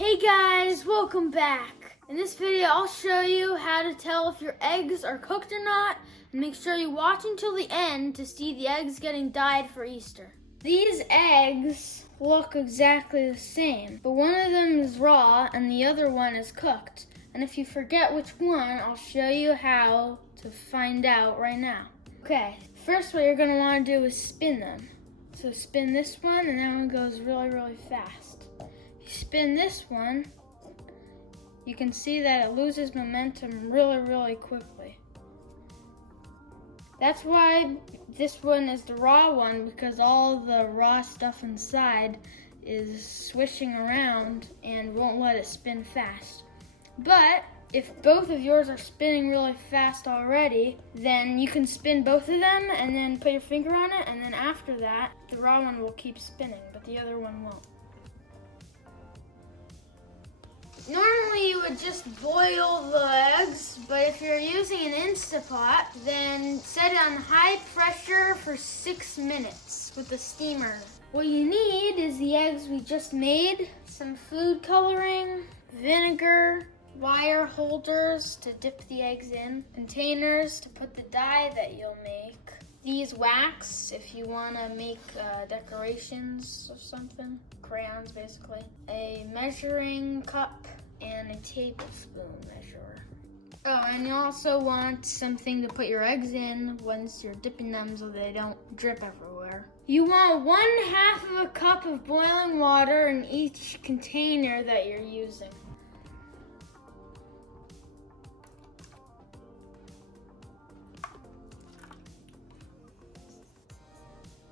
Hey guys, welcome back. In this video, I'll show you how to tell if your eggs are cooked or not, and make sure you watch until the end to see the eggs getting dyed for Easter. These eggs look exactly the same, but one of them is raw and the other one is cooked. And if you forget which one, I'll show you how to find out right now. Okay, first what you're gonna wanna do is spin them. So spin this one, and that one goes really fast. If you spin this one, you can see that it loses momentum really quickly. That's why this one is the raw one, because all the raw stuff inside is swishing around and won't let it spin fast. But if both of yours are spinning really fast already, then you can spin both of them and then put your finger on it, and then after that, the raw one will keep spinning, but the other one won't. Normally you would just boil the eggs, but if you're using an Instapot, then set it on high pressure for 6 minutes with a steamer. What you need is the eggs we just made, some food coloring, vinegar, wire holders to dip the eggs in, containers to put the dye that you'll make, these wax if you want to make decorations or something, crayons basically, a measuring cup, and a tablespoon measurer. Oh, and you also want something to put your eggs in once you're dipping them so they don't drip everywhere. You want 1/2 of a cup of boiling water in each container that you're using.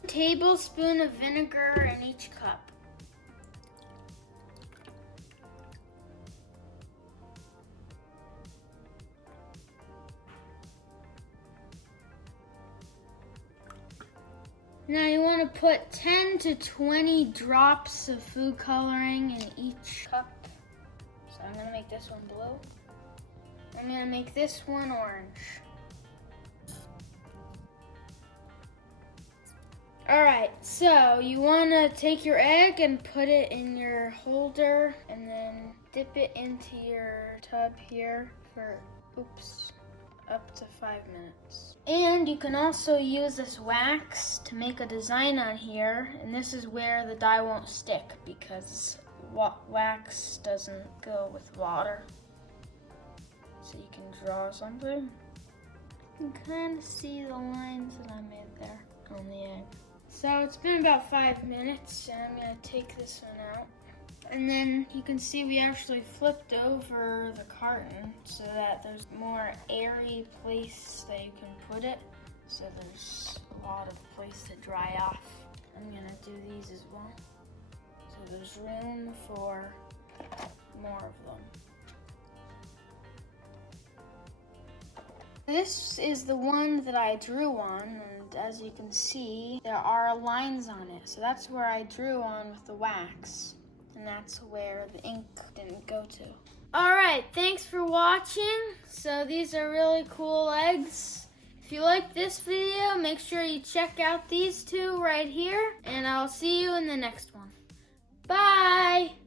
Tablespoon of vinegar in each cup. Now you want to put 10 to 20 drops of food coloring in each cup. So I'm going to make this one blue. I'm going to make this one orange. Alright, so you want to take your egg and put it in your holder and then dip it into your tub here for, up to 5 minutes. And you can also use this wax to make a design on here, and this is where the dye won't stick because wax doesn't go with water. So you can draw something. You can kind of see the lines that I made there on the egg. So it's been about 5 minutes, and I'm going to take this one out. And then you can see we actually flipped over the carton so that there's more airy place that you can put it. So there's a lot of place to dry off. I'm going to do these as well. So there's room for more of them. This is the one that I drew on, and as you can see, there are lines on it. So that's where I drew on with the wax, and that's where the ink didn't go to. All right, thanks for watching. So these are really cool eggs. If you like this video, make sure you check out these two right here, and I'll see you in the next one. Bye!